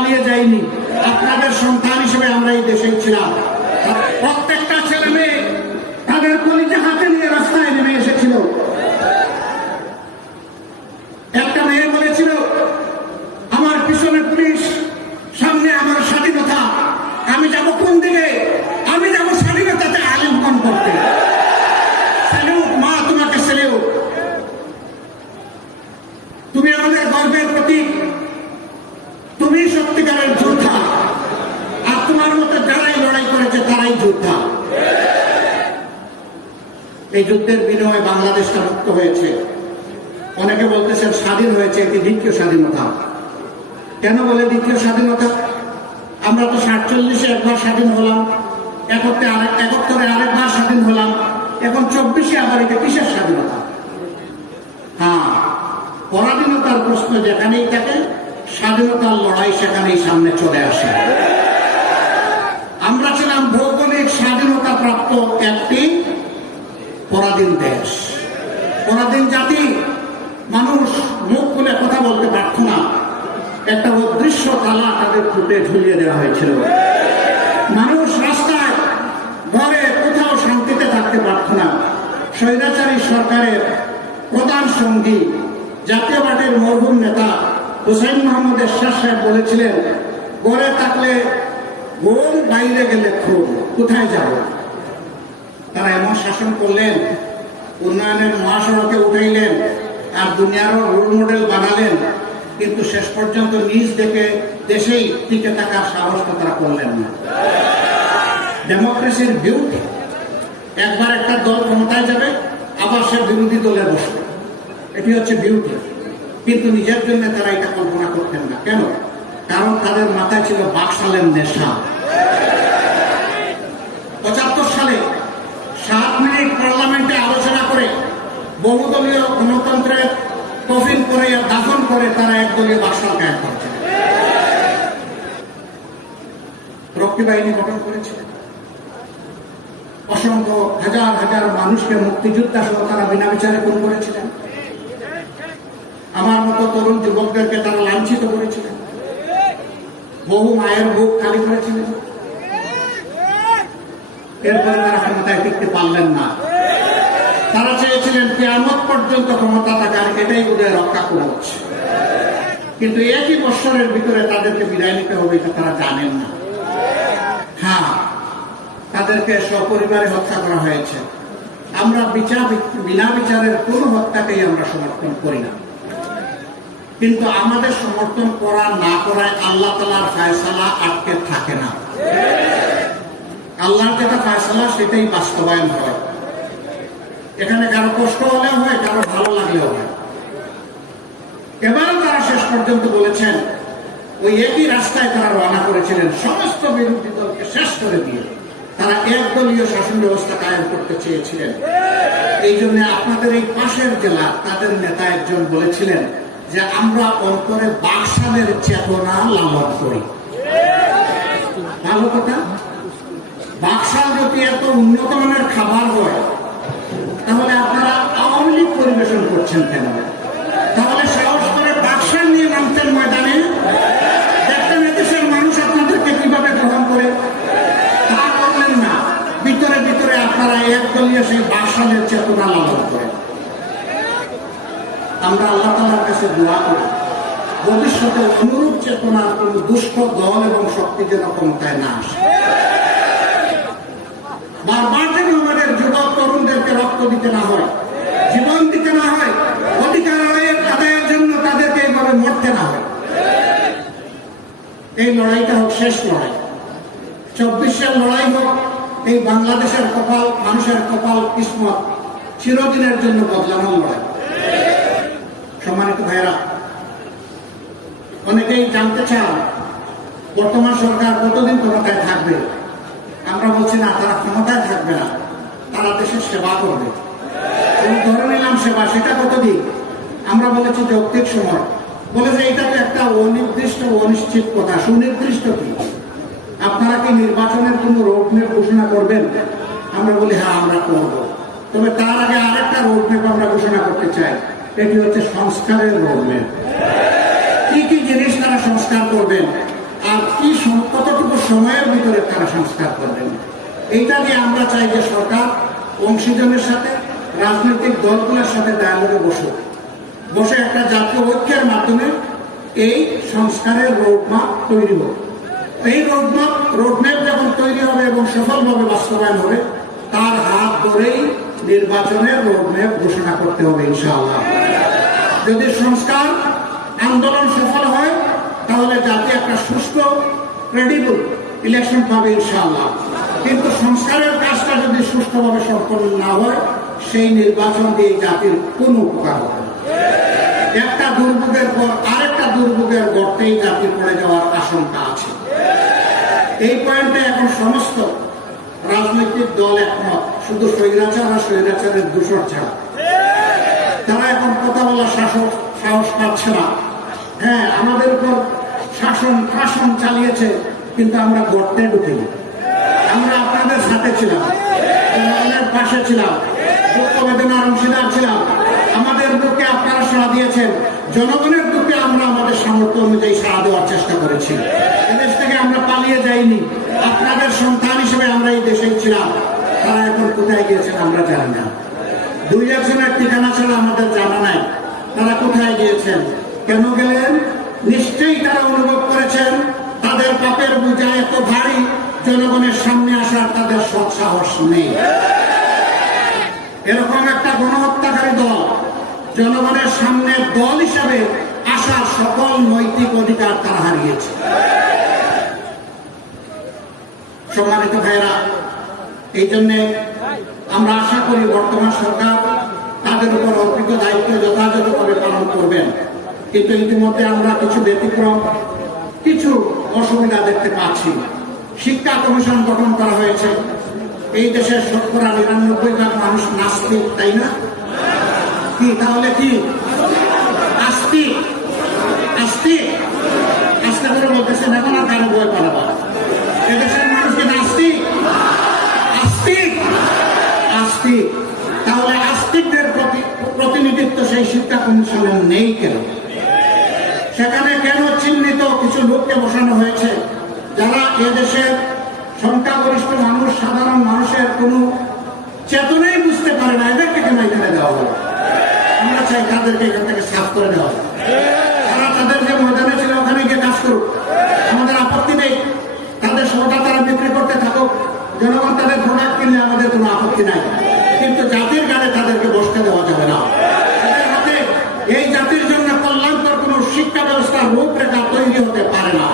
পালিয়ে যাইনি, আপনাদের সন্তান হিসেবে আমরা এই দেশেই ছিলাম। প্রত্যেকটা ছেলে মেয়ে তাদের কলিজা হাতে নিয়ে রাস্তায় নেমে এসেছিল। একটা মেয়ে বলেছিল, আমার পিছনে পুলিশ, সামনে আমার স্বাধীনতা, আমি যাব কোন দিকে? আমি যাব স্বাধীনতাতে আলিঙ্গন করতে। স্যালিউট মা, তোমাকে স্যালিউট। তুমি আমাদের গর্বের প্রতীক, তুমি সত্যিকারের যোদ্ধা, আর তোমার মতো যারাই লড়াই করেছে তারাই যোদ্ধা। এই যুদ্ধের বিনিময়ে বাংলাদেশটা মুক্ত হয়েছে। অনেকে বলতেছেন স্বাধীন হয়েছে, এটি দ্বিতীয় স্বাধীনতা। কেন বলে দ্বিতীয় স্বাধীনতা? আমরা তো 47-এ একবার স্বাধীন হলাম, 71-এ আরেকবার স্বাধীন হলাম, এখন 24-এ আবার এটা কিসের স্বাধীনতা? হ্যাঁ, পরাধীনতার প্রশ্ন যেখানেই থাকে, স্বাধীনতার লড়াই সেখানেই সামনে চলে আসে। আমরা ছিলাম ভৌগোলিক স্বাধীনতা প্রাপ্ত একটি পরাধীন দেশ, পরাধীন জাতি। মানুষ মুখ খুলে কথা বলতে পারত না, একটা অদৃশ্য তালা তাদের ঠোঁটে ঝুলিয়ে দেওয়া হয়েছিল। মানুষ রাস্তায় ঘরে কোথাও শান্তিতে থাকতে পারত না। স্বৈরাচারী সরকারের প্রধান সঙ্গী জাতীয় পার্টির মরহুম নেতা হুসাইন মোহাম্মদ এরশাদ সাহেব বলেছিলেন, ঘরে থাকলে ঘুম, বাইরে গেলে খুব, কোথায় যাব? তারা এমন শাসন করলেন, উন্নয়নের মহাসড়কে উঠাইলেন, আর দুনিয়ারও রোল মডেল বানালেন, কিন্তু শেষ পর্যন্ত নিজ দেশেই টিকে থাকার সাহস তো তারা করলেন না। ডেমোক্রেসির বিউটি, একবার একটা দল ক্ষমতায় যাবে, আবার সে বিরোধী দলে বসবে, এটি হচ্ছে বিউটি। কিন্তু নিজের জন্য তারা এটা কল্পনা করতেন না। কেন? কারণ তাদের মাথায় ছিল বাকশালের নেশা। 75 সালে 7 মিনিট পার্লামেন্টে আলোচনা করে বহুদলীয় গণতন্ত্রের কফিন করে দাফন করে তারা একদলীয় বাকশাল কায়েম করেছিল। রক্ষী বাহিনী গঠন করেছিলেন, অসংখ্য হাজার হাজার মানুষকে মুক্তিযোদ্ধা সহ তারা বিনা বিচারে খুন করেছিলেন। আমার মতো তরুণ যুবকদেরকে তারা লাঞ্ছিত করেছিলেন, বহু মায়ের বুক খালি করেছিলেন। এরপরে তারা ক্ষমতায় টিকতে পারলেন না। তারা চেয়েছিলেন কিয়ামত পর্যন্ত ক্ষমতা থাকার, এটাই ওদের রক্ষা করেছে। কিন্তু একই বছরের ভিতরে তাদেরকে বিদায় নিতে হবে, এটা তারা জানেন না। হ্যাঁ, তাদেরকে সপরিবারে হত্যা করা হয়েছে। আমরা বিনা বিচারের কোন হত্যাকেই আমরা সমর্থন করি না, কিন্তু আমাদের সমর্থন করা না করায় আল্লাহ তাআলার ফয়সালা আটকে থাকে না। আল্লাহর যেটা ফয়সালা সেটাই বাস্তবায়ন হয়। এখানে কারো কষ্ট হলেও হয়, কারো ভালো লাগলেও হয়। এবার তারা শেষ পর্যন্ত বলেছেন, ওই একই রাস্তায় তারা রওনা করেছিলেন, সমস্ত বিরোধী দলকে শেষ করে দিয়ে তারা একদলীয় শাসন ব্যবস্থা কায়েম করতে চেয়েছিলেন। এই জন্য আপনাদের এই পাশের জেলা তাদের নেতা একজন বলেছিলেন যে আমরা অন্তরে বাকশালের চেতনা লালন করি। ভালো কথা। বাকশাল যদি এত উন্নত মানের খাবার হয়, তাহলে আপনারা আওয়ামী লীগ পরিবেশন করছেন কেন? তাহলে সাহস করে বাকশাল নিয়ে নামতেন ময়দানে, দেখতেন এদেশের মানুষ আপনাদেরকে কিভাবে গ্রহণ করে। তা করলেন না, ভিতরে ভিতরে আপনারা একদলীয় সেই বাকশালের চেতনা লালন করেন। আমরা আল্লাহ তাআলার কাছে দোয়া করি, ভবিষ্যতে অনুরূপ চেতনার কোন দুষ্ট দল এবং শক্তি যেন ক্ষমতায় না আসে। বারবার যেন আমাদের যুবক তরুণদেরকে রক্ত দিতে না হয়, জীবন দিতে না হয়, অধিকার আদায়ের জন্য তাদেরকে এইভাবে মরতে না হয়। এই লড়াইটা হোক শেষ লড়াই। 24-এর লড়াই হোক এই বাংলাদেশের কপাল, মানুষের কপাল, কিসমত চিরদিনের জন্য বদলানোর লড়াই। সম্মানিত ভাইরা, অনেকেই জানতে চান বর্তমান সরকার কতদিন ক্ষমতায় থাকবে। আমরা বলছি না, তারা ক্ষমতায় থাকবে না, তারা দেশের সেবা করবে। ধরে নিলাম সেবা, সেটা কতদিন? আমরা বলেছি যৌক্তিক সময়। বলে যে এটা তো একটা অনির্দিষ্ট অনিশ্চিত কথা। সুনির্দিষ্ট কি? আপনারা কি নির্বাচনের কোন রোডম্যাপ ঘোষণা করবেন? আমরা বলি হ্যাঁ, আমরা করব। তবে তার আগে আরেকটা রোডম্যাপ আমরা ঘোষণা করতে চাই, এটি হচ্ছে সংস্কারের রোডম্যাপ। কি কি জিনিস তারা সংস্কার করবেন? কতটুকু সময়ের ভিতরে তারা সংস্কার করবেন। এইটা নিয়ে আমরা চাই যে সরকার অংশীজনের সাথে, রাজনৈতিক দলগুলোর সাথে ডায়ালগে বসে একটা জাতীয় ঐক্যের মাধ্যমে এই সংস্কারের রোডম্যাপ তৈরি হোক। এই রোডম্যাপ যখন তৈরি হবে এবং সফলভাবে বাস্তবায়ন হবে, তার হাত ধরেই নির্বাচনের রোডম্যাপ ঘোষণা করতে হবে ইনশাআল্লাহ। যদি সংস্কার আন্দোলন সফল হয়, তাহলে জাতি একটা সুষ্ঠু ক্রেডিবল ইলেকশন পাবে ইনশাআল্লাহ। কিন্তু সংস্কারের কাজটা যদি সুষ্ঠুভাবে সম্পন্ন না হয়, সেই নির্বাচন দিয়ে জাতির কোন উপকার হবে না। একটা দুর্ভোগের পর আরেকটা দুর্ভোগের গর্তেই জাতি পড়ে যাওয়ার আশঙ্কা আছে। এই পয়েন্টে এখন সমস্ত রাজনৈতিক দল একমত, শুধু স্বৈরাচার আর স্বৈরাচারের দূষণ ছাড়া। তারা এখন কথা বলার সাহস পাচ্ছে না। হ্যাঁ, আমাদের উপর শাসন চালিয়েছে, কিন্তু আমরা গর্তে ঢুকিনি। আমরা আপনাদের সাথে ছিলাম, জনগণের পাশে ছিলাম, দুঃখ বেদনার অংশীদার ছিলাম। আমাদের দুঃখে আপনারা সাড়া দিয়েছেন, জনগণের দুঃখে আমরা আমাদের সামর্থ্য অনুযায়ী সাড়া দেওয়ার চেষ্টা করেছি। এদেশ থেকে আমরা পালিয়ে যাইনি, আপনাদের সন্তান হিসেবে আমরা এই দেশেই ছিলাম। তারা এখন কোথায় গিয়েছেন আমরা জানি না। দুই একজনের ঠিকানা ছাড়া আমাদের জানা নাই তারা কোথায় গিয়েছেন, কেন গেলেন। নিশ্চয়ই তারা অনুভব করেছেন তাদের পাপের বোঝা এত ভারী, জনগণের সামনে আসার তাদের সৎসাহস নেই। এরকম একটা গণহত্যাকারী দল জনগণের সামনে দল হিসাবে আসার সকল নৈতিক অধিকার তারা হারিয়েছে। সম্মানিত ভাইয়েরা, এই জন্যে আমরা আশা করি বর্তমান সরকার তাদের উপর অর্পিত দায়িত্ব যথাযথভাবে পালন করবেন। কিন্তু ইতিমধ্যে আমরা কিছু ব্যতিক্রম, কিছু অসুবিধা দেখতে পাচ্ছি। শিক্ষা কমিশন গঠন করা হয়েছে। এই দেশের 99% মানুষ নাস্তিক, তাই না? কি তাহলে কি আস্তিক? আস্তে করে বলতেছেন, এখন আর কারো বই পালাবা। এদেশের মানুষ কি নাস্তিক? আস্তিক। তাহলে আস্তিকদের প্রতিনিধিত্ব সেই শিক্ষা কমিশনের নেই কেন? সেখানে কেন চিহ্নিত কিছু লোককে বসানো হয়েছে যারা এদেশের সংখ্যাগরিষ্ঠ মানুষ, সাধারণ মানুষের কোন চেতনাই বুঝতে পারে না? এদেরকে কেন এখানে দেওয়া হলো? আমরা চাই তাদেরকে এখান থেকে সাফ করে দেওয়া হবে। তারা তাদের যে ময়দানে ছিল ওখানে গিয়ে কাজ করুক, আমাদের আপত্তি নেই। তাদের সবটা তারা বিক্রি করতে থাকুক, জনগণ তাদের প্রোডাক্ট কিনলে আমাদের কোনো আপত্তি নাই। কিন্তু জাতির গাড়ে তাদেরকে বসতে দেওয়া যাবে না। তাদের হাতে এই জাতির জন্য কল্যাণকর কোন শিক্ষা ব্যবস্থার রূপরেখা তৈরি হতে পারে না।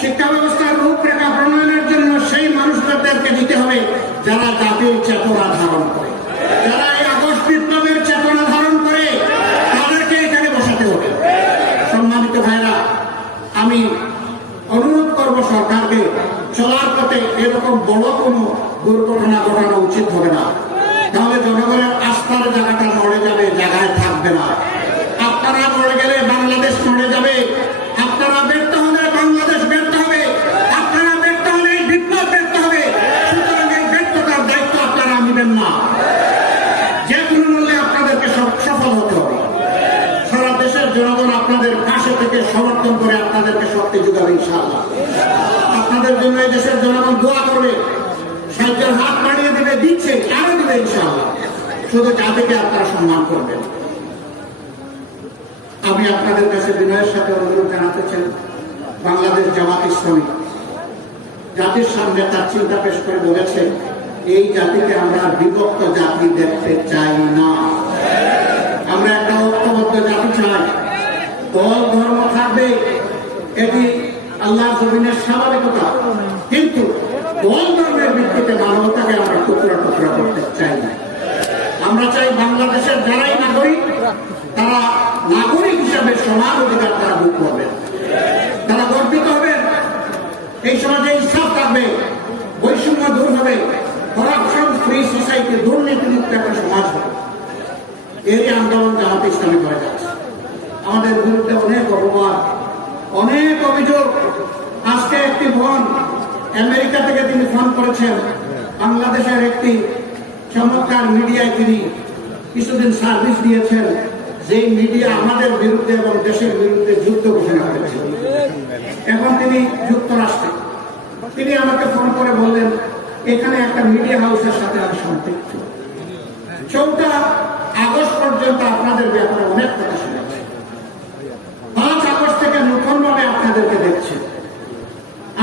শিক্ষা ব্যবস্থার রূপরেখা প্রণয়নের জন্য সেই মানুষদেরকে দিতে হবে যারা জাতির চেতনা ধারণ করে, যারা এই আগস্ট বিপ্লবের চেতনা ধারণ করে, তাদেরকে এখানে বসাতে হবে। সম্মানিত ভাইরা, আমি অনুরোধ করব সরকারকে, চলার পথে এরকম বড় কোনো দুর্ঘটনা ঘটানো উচিত হবে না। তাহলে জনগণের আস্থার জায়গাটা নড়ে যাবে, জায়গায় থাকবে না। আপনারা নড়ে গেলে বাংলাদেশ নড়ে যাবে। আপনারা ব্যর্থ হলে বাংলাদেশ ব্যর্থ হবে। আপনারা ব্যর্থ হলে এই বিপ্লব ব্যর্থ হবে। সুতরাং এই ব্যর্থতার দায়িত্ব আপনারা নেবেন না। যে কোনো মূল্যে আপনাদেরকে সফল হতে হবে। সারা দেশের জনগণ আপনাদের পাশে থেকে সমর্থন করে আপনাদেরকে শক্তি যোগাবে ইনশাআল্লাহ। আপনাদের জন্য এই দেশের জনগণ দোয়া করবে, সাহায্যের হাত বাড়িয়ে দেবে, দিচ্ছে, আরো দেবে ইনশাআল্লাহ। শুধু জাতিকে আপনারা সম্মান করবেন। আমি আপনাদের কাছে বিনয়ের সাথে অনুরোধ জানাতে চাই, বাংলাদেশ জামাত ইসলামী জাতির সামনে তার চিন্তা পেশ করে বলেছে, এই জাতিকে আমরা বিভক্ত জাতি দেখতে চাই না। আমরা একটা ঐক্যবদ্ধ জাতি চাই। দল ধর্ম থাকবে, এটি আল্লাহর জমিনের স্বাভাবিকতা, কিন্তু দল ধর্মের ভিত্তিতে মানবতাকে আমরা টুকরা টুকরা করতে চাই না। আমরা চাই বাংলাদেশের যারাই নাগরিক, তারা নাগরিক হিসাবে সমান অধিকার তারা ভোগ করবে, তারা গর্বিত হবে। এই সমাজে ইনসাফ থাকবে, বৈষম্য দূর হবে, করাপশন ফ্রি সোসাইটি, দুর্নীতিমুক্ত একটা সমাজ হবে। এই আন্দোলন জামাতে ইসলামী করে যাচ্ছে। আমাদের বিরুদ্ধে অনেক অপমান, অনেক অভিযোগ। আজকে একটি বোন আমেরিকা থেকে তিনি ফোন করেছেন, বাংলাদেশের একটি চমৎকার মিডিয়ায় তিনি কিছুদিন সার্ভিস দিয়েছেন, যে মিডিয়া আমাদের বিরুদ্ধে এবং দেশের বিরুদ্ধে যুদ্ধ ঘোষণা করেছে। এখন তিনি তিনি যুক্তরাষ্ট্রে। তিনি আমাকে ফোন করে বললেন, এখানে একটা মিডিয়া হাউসের সাথে আমি সম্পৃক্ত, 14 আগস্ট পর্যন্ত আপনাদের ব্যাপারে অনেক কথা শুনেছি, 5 আগস্ট থেকে নতুনভাবে আপনাদেরকে দেখছি,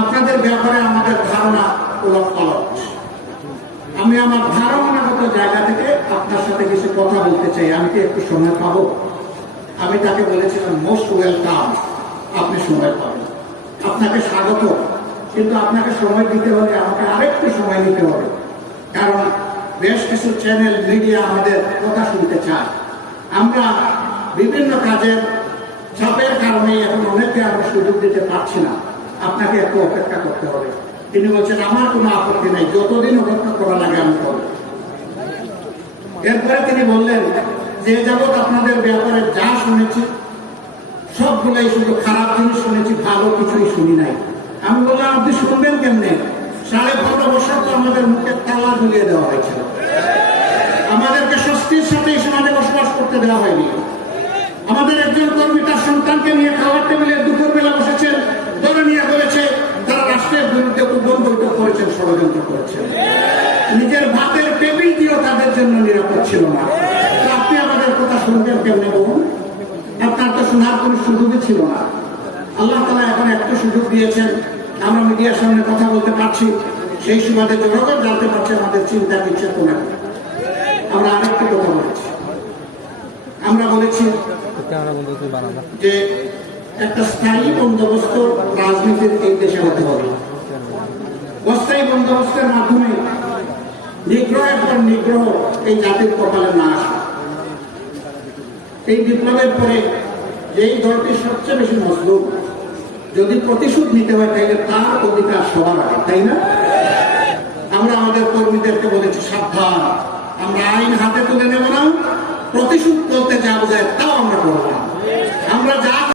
আপনাদের ব্যাপারে আমাদের ধারণা উলটপালট। আমি আমার ধারণাগত জায়গা থেকে আপনার সাথে কিছু কথা বলতে চাই, আমি কি একটু সময় পাবো? আমি তাকে বলেছিলাম, মোস্ট ওয়েলকাম, আপনি সময় পাবেন, আপনাকে স্বাগত, কিন্তু আপনাকে সময় দিতে হলে আমাকে আরেকটু সময় নিতে হবে, কারণ বেশ কিছু চ্যানেল মিডিয়া আমাদের কথা শুনতে চায়। আমরা বিভিন্ন কাজের চাপের কারণে এখন অনেকে আমরা সুযোগ দিতে পারছি না, আপনাকে একটু অপেক্ষা করতে হবে। তিনি বলছেন, আমার কোনো আপত্তি নেই, যতদিন অপেক্ষা করা লাগে আমি করব। এরপরে তিনি বললেন, যে যাবৎ আপনাদের ব্যাপারে যা শুনেছি সবগুলাই শুধু খারাপ জিনিস শুনেছি, ভালো কিছুই শুনি নাই। আমি বললাম, আপনি শুনবেন কেমনে? 15.5 বছর তো আমাদের মুখে তালা ঝুলিয়ে দেওয়া হয়েছিল, আমাদেরকে স্বস্তির সাথে এই সমাজে বসবাস করতে দেওয়া হয়নি। আমাদের একজন কর্মী তার সন্তানকে নিয়ে খাওয়ার টেবিলে দুপুরবেলা বসেছেন, ধরে নিয়ে বলেছে তারা রাষ্ট্রের বিরুদ্ধে উদ্যম বৈঠক করেছেন, ষড়যন্ত্র করেছেন। নিজের ভাতের টেবিল দিয়েও তাদের জন্য নিরাপদ ছিল না। আপনি আমাদের কথা শুনবেন কেমনে বলুন? আপনার তো শোনার কোন সুযোগই ছিল না। আল্লাহ তাআলা এখন একটু সুযোগ দিয়েছেন, আমরা মিডিয়ার সামনে কথা বলতে পারছি, সেই সুবাদে জনগণ জানতে পারছে আমাদের চিন্তা কি চেতনা। আমরা আরেকটি কথা বলেছি, আমরা বলেছি যে একটা স্থায়ী বন্দোবস্ত রাজনীতির এই দেশে হতে হবে। অস্থায়ী বন্দোবস্তের মাধ্যমে নিগ্রহের পর নিগ্রহ এই জাতির কপালে না আসে। এই বিপ্লবের পরে যেই দলটি সবচেয়ে বেশি মজবুত, যদি প্রতিশোধ নিতে হয় তাহলে তার অধিকার সবার আগে, তাই না? আমরা আমাদের কর্মীদেরকে বলেছি, সাবধান, আমরা আইন হাতে তুলে নেব না, প্রতিশোধ বলতে যা বোঝায় তা